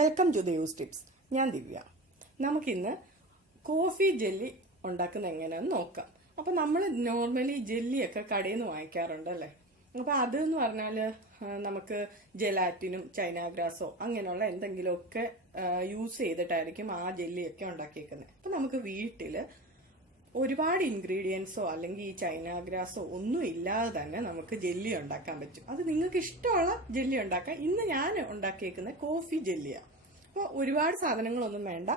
Welcome to Devu സ്റ്റിപ്സ്. ഞാൻ ദിവ്യ. നമുക്കിന്ന് coffee jelly ഉണ്ടാക്കുന്ന എങ്ങനെയാണെന്ന് നോക്കാം. അപ്പം നമ്മൾ നോർമലി ജെല്ലിയൊക്കെ കടയിൽ നിന്ന് വാങ്ങിക്കാറുണ്ട് അല്ലേ. അപ്പം അതെന്ന് പറഞ്ഞാൽ നമുക്ക് ജെലാറ്റിനും ചൈനാഗ്രാസോ അങ്ങനെയുള്ള എന്തെങ്കിലുമൊക്കെ യൂസ് ചെയ്തിട്ടായിരിക്കും ആ ജെല്ലിയൊക്കെ ഉണ്ടാക്കിയേക്കുന്നത്. അപ്പം നമുക്ക് വീട്ടിൽ ഒരുപാട് ഇൻഗ്രീഡിയൻസോ അല്ലെങ്കിൽ ഈ ചൈനാഗ്രാസോ ഒന്നും ഇല്ലാതെ തന്നെ നമുക്ക് ജെല്ലി ഉണ്ടാക്കാൻ പറ്റും. അത് നിങ്ങൾക്ക് ഇഷ്ടമുള്ള ജെല്ലി ഉണ്ടാക്കാം. ഇന്ന് ഞാൻ ഉണ്ടാക്കിയേക്കുന്നത് കോഫി ജെല്ലിയാണ്. അപ്പോൾ ഒരുപാട് സാധനങ്ങളൊന്നും വേണ്ട.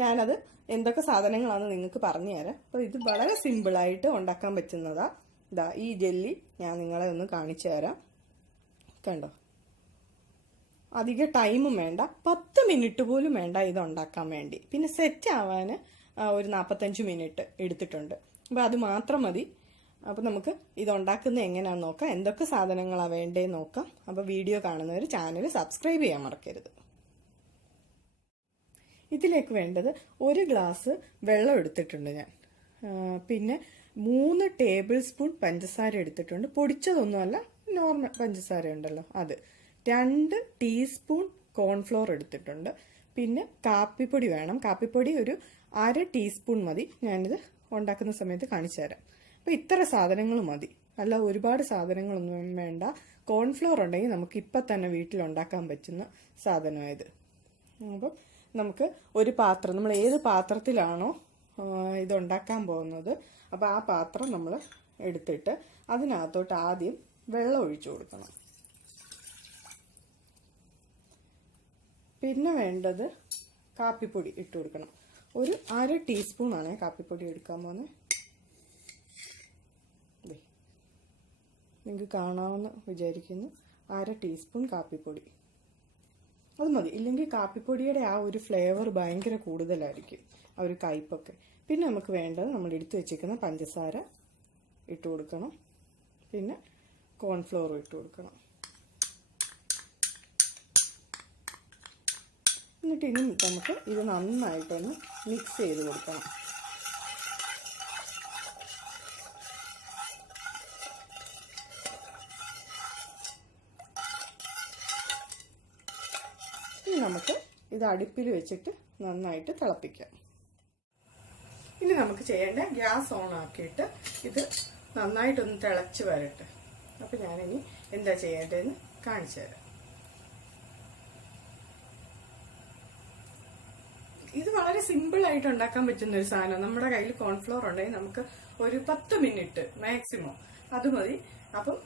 ഞാനത് എന്തൊക്കെ സാധനങ്ങളാണെന്ന് നിങ്ങൾക്ക് പറഞ്ഞു തരാം. അപ്പോൾ ഇത് വളരെ സിമ്പിളായിട്ട് ഉണ്ടാക്കാൻ പറ്റുന്നതാ. ഇതാ ഈ ജെല്ലി ഞാൻ നിങ്ങളെ ഒന്ന് കാണിച്ചു തരാം. കണ്ടോ, അധിക ടൈമും വേണ്ട, 10 മിനിറ്റ് പോലും വേണ്ട ഇത് ഉണ്ടാക്കാൻ വേണ്ടി. പിന്നെ സെറ്റ് ആവാൻ ഒരു 45 മിനിറ്റ് എടുത്തിട്ടുണ്ട്. അപ്പോൾ അത് മാത്രം മതി. അപ്പോൾ നമുക്ക് ഇതുണ്ടാക്കുന്നത് എങ്ങനെയാണെന്ന് നോക്കാം. എന്തൊക്കെ സാധനങ്ങളാണ് വേണ്ടതെന്ന് നോക്കാം. അപ്പോൾ വീഡിയോ കാണുന്നവർ ചാനൽ സബ്സ്ക്രൈബ് ചെയ്യാൻ മറക്കരുത്. ഇതിലേക്ക് വേണ്ടത് 1 ഗ്ലാസ് വെള്ളം എടുത്തിട്ടുണ്ട് ഞാൻ. പിന്നെ 3 ടേബിൾ സ്പൂൺ പഞ്ചസാര എടുത്തിട്ടുണ്ട്. പൊടിച്ചതൊന്നുമല്ല, നോർമൽ പഞ്ചസാര ഉണ്ടല്ലോ അത്. 2 ടീസ്പൂൺ കോൺഫ്ലോർ എടുത്തിട്ടുണ്ട്. പിന്നെ കാപ്പിപ്പൊടി വേണം. കാപ്പിപ്പൊടി ഒരു 1/2 ടീസ്പൂൺ മതി. ഞാനിത് ഉണ്ടാക്കുന്ന സമയത്ത് കാണിച്ചു തരാം. അപ്പോൾ ഇത്ര സാധനങ്ങൾ മതി, അല്ല ഒരുപാട് സാധനങ്ങളൊന്നും വേണ്ട. കോൺഫ്ലോർ ഉണ്ടെങ്കിൽ നമുക്ക് ഇപ്പം തന്നെ വീട്ടിൽ ഉണ്ടാക്കാൻ പറ്റുന്ന സാധനമായത്. അപ്പം നമുക്ക് ഒരു പാത്രം, നമ്മൾ ഏത് പാത്രത്തിലാണോ ഇതുണ്ടാക്കാൻ പോകുന്നത്, അപ്പോൾ ആ പാത്രം നമ്മൾ എടുത്തിട്ട് അതിനകത്തോട്ട് ആദ്യം വെള്ളം ഒഴിച്ചു കൊടുക്കണം. പിന്നെ വേണ്ടത് കാപ്പിപ്പൊടി ഇട്ട് കൊടുക്കണം. ഒരു 1/2 ടീസ്പൂണാണ് കാപ്പിപ്പൊടി എടുക്കാൻ പോകുന്നത്. നിങ്ങൾക്ക് കാണാമെന്ന് വിചാരിക്കുന്നു. 1/2 ടീസ്പൂൺ കാപ്പിപ്പൊടി അത് മതി. ഇല്ലെങ്കിൽ കാപ്പിപ്പൊടിയുടെ ആ ഒരു ഫ്ലേവർ ഭയങ്കര കൂടുതലായിരിക്കും, ആ ഒരു കയ്പൊക്കെ. പിന്നെ നമുക്ക് വേണ്ടത് നമ്മൾ എടുത്തു വെച്ചിരിക്കുന്ന പഞ്ചസാര ഇട്ട് കൊടുക്കണം. പിന്നെ കോൺഫ്ലോറും ഇട്ട് കൊടുക്കണം. എന്നിട്ട് ഇനി നമുക്ക് ഇത് നന്നായിട്ടൊന്ന് മിക്സ് ചെയ്ത് കൊടുക്കണം. ഇനി നമുക്ക് ഇത് അടുപ്പിൽ വെച്ചിട്ട് നന്നായിട്ട് തിളപ്പിക്കാം. ഇനി നമുക്ക് ചെയ്യേണ്ട, ഗ്യാസ് ഓൺ ആക്കിയിട്ട് ഇത് നന്നായിട്ടൊന്ന് തിളച്ച് വരട്ടെ. അപ്പം ഞാനിനി എന്താ ചെയ്യേണ്ടതെന്ന് കാണിച്ചു തരാം. ഇത് വളരെ സിമ്പിൾ ആയിട്ട് ഉണ്ടാക്കാൻ പറ്റുന്ന ഒരു സാധനം. നമ്മുടെ കയ്യിൽ കോൺഫ്ലോർ ഉണ്ടെങ്കിൽ നമുക്ക് ഒരു 10 മിനിറ്റ് മാക്സിമം അത് മതി. അപ്പം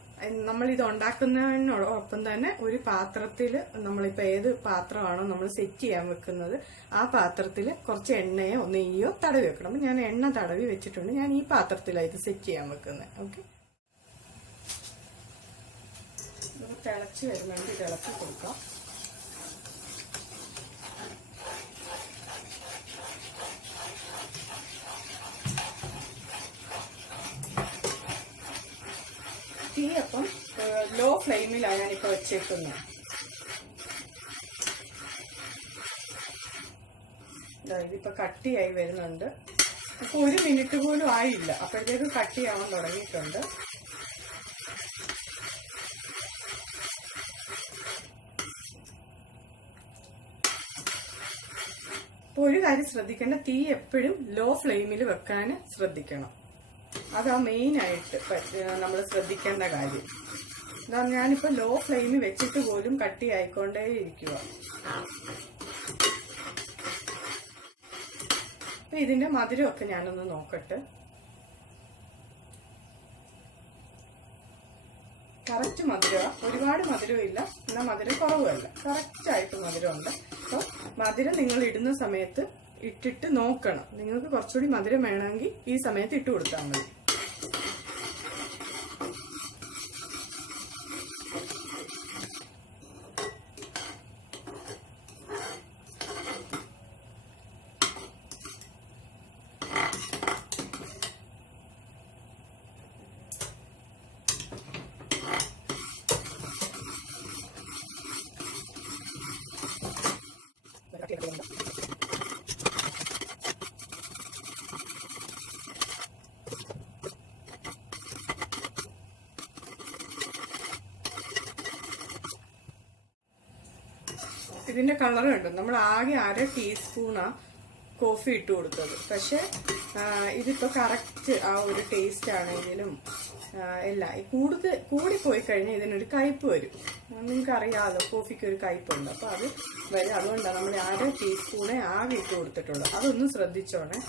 നമ്മളിത് ഉണ്ടാക്കുന്നതിനോടൊപ്പം തന്നെ ഒരു പാത്രത്തിൽ, നമ്മളിപ്പോൾ ഏത് പാത്രമാണോ നമ്മൾ സെറ്റ് ചെയ്യാൻ വെക്കുന്നത് ആ പാത്രത്തിൽ കുറച്ച് എണ്ണയോ നെയ്യോ തടവി വെക്കണം. അപ്പം ഞാൻ എണ്ണ തടവി വെച്ചിട്ടുണ്ട്. ഞാൻ ഈ പാത്രത്തിലാണ് ഇത് സെറ്റ് ചെയ്യാൻ വെക്കുന്നത്. ഓക്കെ, തിളച്ച് വരുന്നുണ്ട്, തിളച്ച് കൊടുക്കാം. തീ അപ്പം ലോ ഫ്ലെയിമിലാണ് ഞാനിപ്പോൾ വെച്ചേക്കുന്നത്. ഇതിപ്പോൾ കട്ടിയായി വരുന്നുണ്ട്. അപ്പോൾ 1 മിനിറ്റ് പോലും ആയില്ല, അപ്പോഴത്തേക്ക് കട്ടിയാവാൻ തുടങ്ങിയിട്ടുണ്ട്. അപ്പോൾ ഒരു കാര്യം ശ്രദ്ധിക്കേണ്ട, തീ എപ്പോഴും ലോ ഫ്ലെയിമിൽ വെക്കാൻ ശ്രദ്ധിക്കണം. അതാ മെയിനായിട്ട് നമ്മൾ ശ്രദ്ധിക്കേണ്ട കാര്യം. ഇതാ ഞാനിപ്പോൾ ലോ ഫ്ലെയിമിൽ വെച്ചിട്ട് പോലും കട്ടി ആയിക്കൊണ്ടേ ഇരിക്കുക. അപ്പൊ ഇതിന്റെ മധുരമൊക്കെ ഞാനൊന്ന് നോക്കട്ടെ. കറക്റ്റ് മധുരമാണ്, ഒരുപാട് മധുരമില്ല, എന്നാൽ മധുരം കുറവുമല്ല, കറക്റ്റായിട്ട് മധുരമുണ്ട്. അപ്പോൾ മധുരം നിങ്ങൾ ഇടുന്ന സമയത്ത് ഇട്ടിട്ട് നോക്കണം. നിങ്ങൾക്ക് കുറച്ചുകൂടി മധുരം വേണമെങ്കിൽ ഈ സമയത്ത് ഇട്ട് കൊടുത്താൽ മതി. ഇതിന്റെ കളർ കണ്ടോ, നമ്മൾ ആകെ 1/2 ടീസ്പൂണാ കോഫി ഇട്ട് കൊടുത്തത്. പക്ഷെ ഇതിപ്പോ കറക്റ്റ് ആ ഒരു ടേസ്റ്റ് ആണെങ്കിലും എല്ലാം കൂടിപ്പോയി കഴിഞ്ഞാൽ ഇതിനൊരു കയ്പ് വരും. നിങ്ങൾക്ക് അറിയാമല്ലോ, കോഫിക്ക് ഒരു കയ്പുണ്ട്. അപ്പൊ അത് വരും. അതുകൊണ്ടാണ് നമ്മൾ 1/2 ടീസ്പൂണേ ആകെ ഇട്ട് കൊടുത്തിട്ടുള്ളൂ. അതൊന്നും ശ്രദ്ധിച്ചോണേ.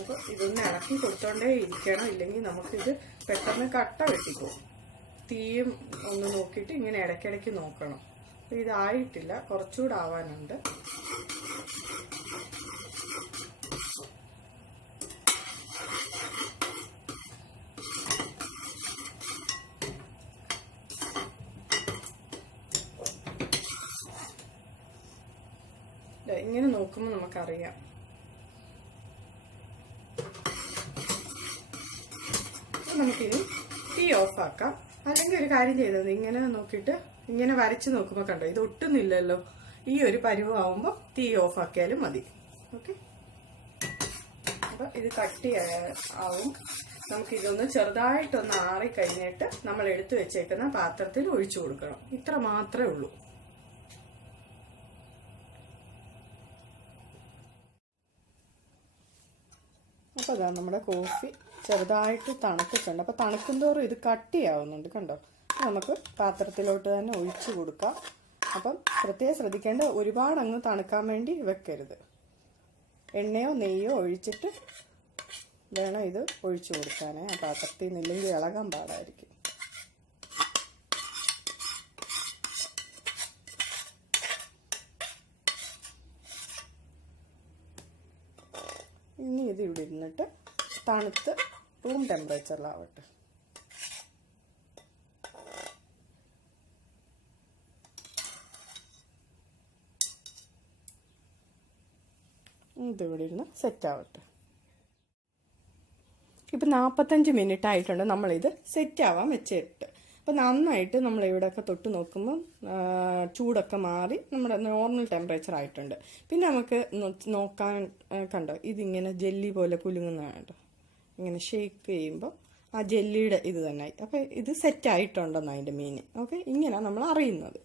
അപ്പൊ ഇതൊന്ന് ഇളക്കി കൊടുത്തോണ്ടേ ഇരിക്കണം, ഇല്ലെങ്കിൽ നമുക്കിത് പെട്ടെന്ന് കട്ട വെട്ടിപ്പോകും. തീയും ഒന്ന് നോക്കിയിട്ട് ഇങ്ങനെ ഇടയ്ക്കിടയ്ക്ക് നോക്കണം. അപ്പൊ ഇതായിട്ടില്ല, കുറച്ചുകൂടെ ആവാനുണ്ട്. ഇങ്ങനെ നോക്കുമ്പോൾ നമുക്കറിയാം. നമുക്കിനി തീ ഓഫ് ആക്കാം. അല്ലെങ്കിൽ ഒരു കാര്യം ചെയ്തത്, ഇങ്ങനെ നോക്കിയിട്ട് ഇങ്ങനെ വരച്ച് നോക്കുമ്പോൾ കണ്ടോ, ഇത് ഒട്ടുന്നില്ലല്ലോ. ഈ ഒരു പരുവാകുമ്പോൾ തീ ഓഫ് ആക്കിയാലും മതി. ഓക്കെ, അപ്പൊ ഇത് കട്ടി ആവും. നമുക്കിതൊന്ന് ചെറുതായിട്ടൊന്ന് ആറി കഴിഞ്ഞിട്ട് നമ്മൾ എടുത്തു വെച്ചേക്കുന്ന പാത്രത്തിൽ ഒഴിച്ചു കൊടുക്കണം. ഇത്ര മാത്രമേ ഉള്ളൂ. അപ്പോൾ അതാ നമ്മുടെ കോഫി ചെറുതായിട്ട് തണുത്തിട്ടുണ്ട്. അപ്പോൾ തണുക്കുന്തോറും ഇത് കട്ടിയാവുന്നുണ്ട് കണ്ടോ. നമുക്ക് പാത്രത്തിലോട്ട് തന്നെ ഒഴിച്ചു കൊടുക്കാം. അപ്പം പ്രത്യേകം ശ്രദ്ധിക്കേണ്ട, ഒരുപാട് അങ്ങ് തണുക്കാൻ വേണ്ടി വെക്കരുത്. എണ്ണയോ നെയ്യോ ഒഴിച്ചിട്ട് വേണം ഇത് ഒഴിച്ചു കൊടുക്കാനേ. ആ പാത്രത്തിൽ നിന്നില്ലെങ്കിൽ ഇളകാൻ പാടായിരിക്കും. ഇനി ഇത് ഇവിടെ ഇരുന്നിട്ട് തണുത്ത് റൂം ടെമ്പറേച്ചറിലാവട്ടെ. ഇതിവിടെ ഇരുന്ന് സെറ്റാവട്ടെ. ഇപ്പം 45 മിനിറ്റ് ആയിട്ടുണ്ട് നമ്മളിത് സെറ്റാവാൻ വെച്ചിട്ട്. അപ്പോൾ നന്നായിട്ട് നമ്മൾ ഇവിടെയൊക്കെ തൊട്ട് നോക്കുമ്പോൾ ചൂടൊക്കെ മാറി നമ്മുടെ നോർമൽ ടെമ്പറേച്ചർ ആയിട്ടുണ്ട്. പിന്നെ നമുക്ക് നോക്കാൻ കണ്ടോ, ഇതിങ്ങനെ ജെല്ലി പോലെ കുലുങ്ങുന്നതാണ്ടോ. ഇങ്ങനെ ഷേക്ക് ചെയ്യുമ്പോൾ ആ ജെല്ലിയുടെ ഇത് തന്നെ ആയി. അപ്പോൾ ഇത് സെറ്റായിട്ടുണ്ടെന്ന് അതിൻ്റെ മീന്. ഓക്കെ, ഇങ്ങനെയാണ് നമ്മൾ അറിയുന്നത്.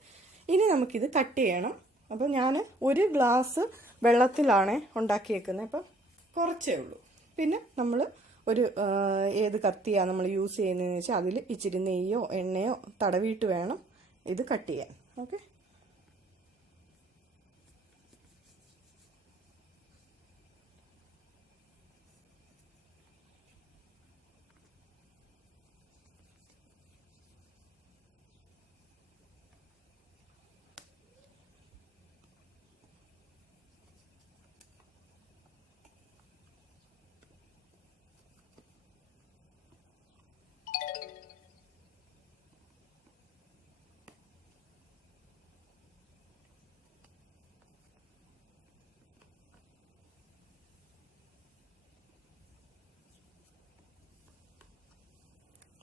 ഇനി നമുക്കിത് കട്ട് ചെയ്യണം. അപ്പോൾ ഞാൻ 1 ഗ്ലാസ് വെള്ളത്തിലാണ് ഉണ്ടാക്കിയേക്കുന്നത്. അപ്പം കുറച്ചേ ഉള്ളൂ. പിന്നെ നമ്മൾ ഒരു ഏത് കത്തിയാണ് നമ്മൾ യൂസ് ചെയ്യുന്നതെന്ന് വെച്ചാൽ അതിൽ ഇച്ചിരി നെയ്യോ എണ്ണയോ തടവിയിട്ട് വേണം ഇത് കട്ട് ചെയ്യാൻ. ഓക്കെ,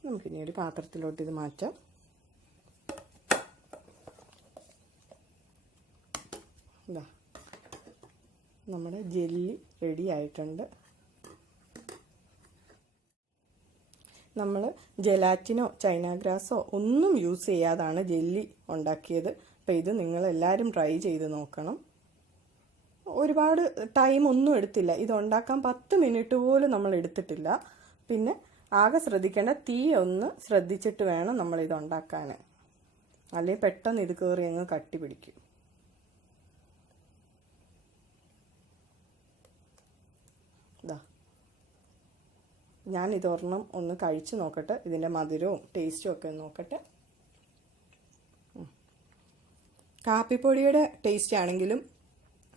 നമുക്കിനി ഒരു പാത്രത്തിലോട്ട് ഇത് മാറ്റാം. ഇതാ നമ്മുടെ ജെല്ലി റെഡി ആയിട്ടുണ്ട്. നമ്മൾ ജെലാറ്റിനോ ചൈനാഗ്രാസോ ഒന്നും യൂസ് ചെയ്യാതാണ് ജെല്ലി ഉണ്ടാക്കിയത്. അപ്പോൾ ഇത് നിങ്ങളെല്ലാവരും ട്രൈ ചെയ്ത് നോക്കണം. ഒരുപാട് ടൈം ഒന്നും എടുത്തില്ല. ഇത് ഉണ്ടാക്കാൻ 10 മിനിറ്റ് പോലും നമ്മൾ എടുത്തിട്ടില്ല. പിന്നെ ആകെ ശ്രദ്ധിക്കേണ്ട, തീ ഒന്ന് ശ്രദ്ധിച്ചിട്ട് വേണം നമ്മളിത് ഉണ്ടാക്കാൻ. അല്ലെങ്കിൽ പെട്ടെന്ന് ഇത് കയറി അങ്ങ് കട്ടി പിടിക്കും. ഇതാ ഞാൻ ഇതൊരെണ്ണം ഒന്ന് കഴിച്ച് നോക്കട്ടെ, ഇതിൻ്റെ മധുരവും ടേസ്റ്റും ഒക്കെ നോക്കട്ടെ. കാപ്പിപ്പൊടിയുടെ ടേസ്റ്റ് ആണെങ്കിലും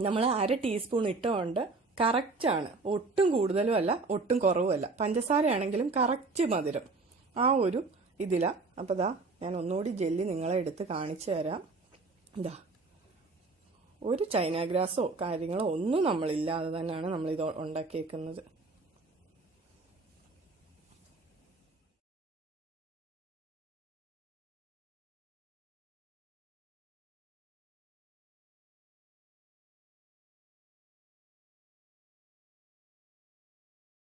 നമ്മൾ 1/2 ടീസ്പൂൺ ഇട്ടുകൊണ്ട് കറക്റ്റാണ്. ഒട്ടും കൂടുതലും അല്ല, ഒട്ടും കുറവുമല്ല. പഞ്ചസാരയാണെങ്കിലും കറക്റ്റ് മധുരം ആ ഒരു ഇതിലാണ്. അപ്പോൾ ഇതാ ഞാൻ ഒന്നുകൂടി ജെല്ലി നിങ്ങളെ എടുത്ത് കാണിച്ചു തരാം. ഇതാ ഒരു ചൈനാഗ്രാസോ കാര്യങ്ങളോ ഒന്നും നമ്മളില്ലാതെ തന്നെയാണ് നമ്മളിത് ഉണ്ടാക്കിയേക്കുന്നത്.